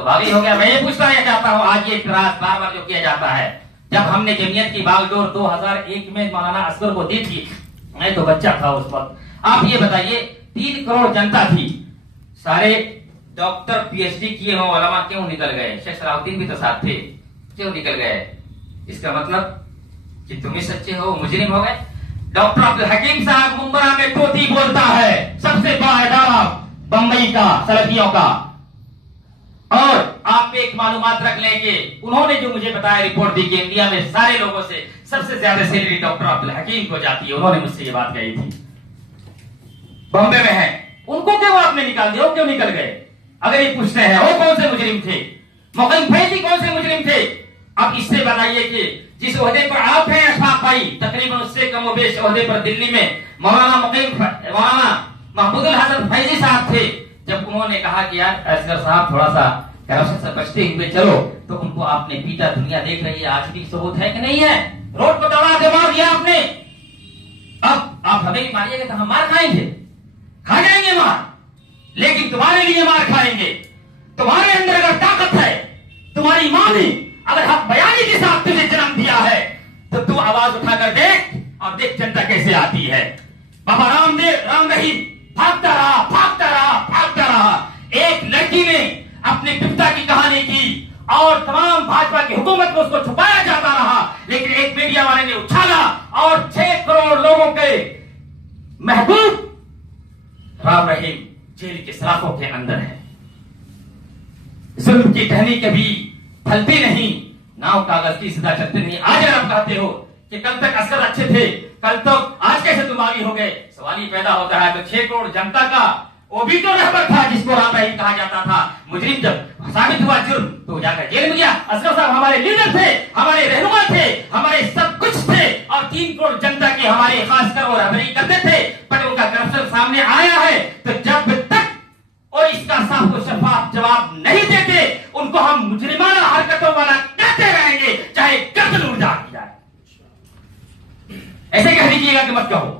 तो भाभी हो गया। मैं ये पूछना चाहता हूँ, आज ये इतराज बार बार जो किया जाता है, जब हमने जमीयत की बागडोर 2001 में मौलाना असगर को दी थी, मैं तो बच्चा था उस वक्त, आप ये बताइए 3 करोड़ जनता थी, सारे डॉक्टर पीएचडी किए हो उलमा क्यों निकल गए? शेख सलाहुद्दीन भी तो साथ थे, क्यों निकल गए? इसका मतलब कि तुम ही सच्चे हो, मुजरिम हो गए। डॉक्टर अब्दुल हकीम साहब मुंबरा में तोती बोलता है, सबसे बड़ा इदारा बंबई का सलफियों का। और आप एक मालूमात रख लें कि उन्होंने जो मुझे बताया रिपोर्ट दी कि इंडिया में सारे लोगों से सबसे ज्यादा सैलरी डॉक्टर अब्दुल हकीम को जाती है, उन्होंने मुझसे ये बात कही थी। बॉम्बे में है, उनको क्यों आपने निकाल दिया? वो क्यों निकल गए? अगर ये पूछते हैं वो कौन से मुजरिम थे, मुक़ीम फैजी कौन से मुजरिम थे? अब इससे बताइए कि जिस ओहदे पर आप हैं अशफाक भाई, तकरीबन उससे कम व बेश ओहदे पर दिल्ली में मौलाना महमूदुल हसन फैजी साहब थे। जब उन्होंने कहा कि यार असगर साहब थोड़ा सा करप्शन से बचते हुए चलो, तो उनको आपने पीटा। दुनिया देख रही है, आज भी सबूत है कि नहीं है? रोड पर दबा के मार दिया आपने। अब आप हमें भी मारिएगा तो हम मार खाएंगे, खा जाएंगे मार, लेकिन तुम्हारे लिए मार खाएंगे। तुम्हारे अंदर अगर ताकत है, तुम्हारी मां ने अगर हक बयानी के साथ तुझे जन्म दिया है, तो तू आवाज उठाकर देख और देख जनता कैसे आती है। बाबा राम रहीम भागता रहा, भागता रहा, भागता रहा। एक लड़की ने अपनी पिता की कहानी की और तमाम भाजपा की हुकूमत में उसको छुपाया जाता रहा, लेकिन एक मीडिया वाले ने उछाला और 6 करोड़ लोगों के महबूब राम रहीम जेल के सलाखों के अंदर है। जुल्म की टहनी कभी फलती नहीं, नाव कागज की सदा चलती नहीं। आज आप कहते हो कि कल तक असगर अच्छे थे, कल तो आज कैसे तुम आगे हो गए? सवाल ही पैदा होता है। तो 6 करोड़ जनता का वो भी तो रहबर था जिसको राम रहीम कहा जाता था। मुजरिम जब साबित हुआ जुर्म तो जाकर जेल में गया। असगर साहब हमारे लीडर थे, हमारे रहनुमा थे, हमारे सब कुछ थे, और 3 करोड़ जनता की हमारे खासकर और रहबरी करते थे। पर उनका करप्शन सामने आया है, तो जब तक और इसका साफ और शफाफ जवाब नहीं देते, उनको हम मुजरिमाना हरकतों वाला कहते रहेंगे, चाहे गर्दन उड़ जाए। ऐसे कह दीजिएगा कि मत कहो।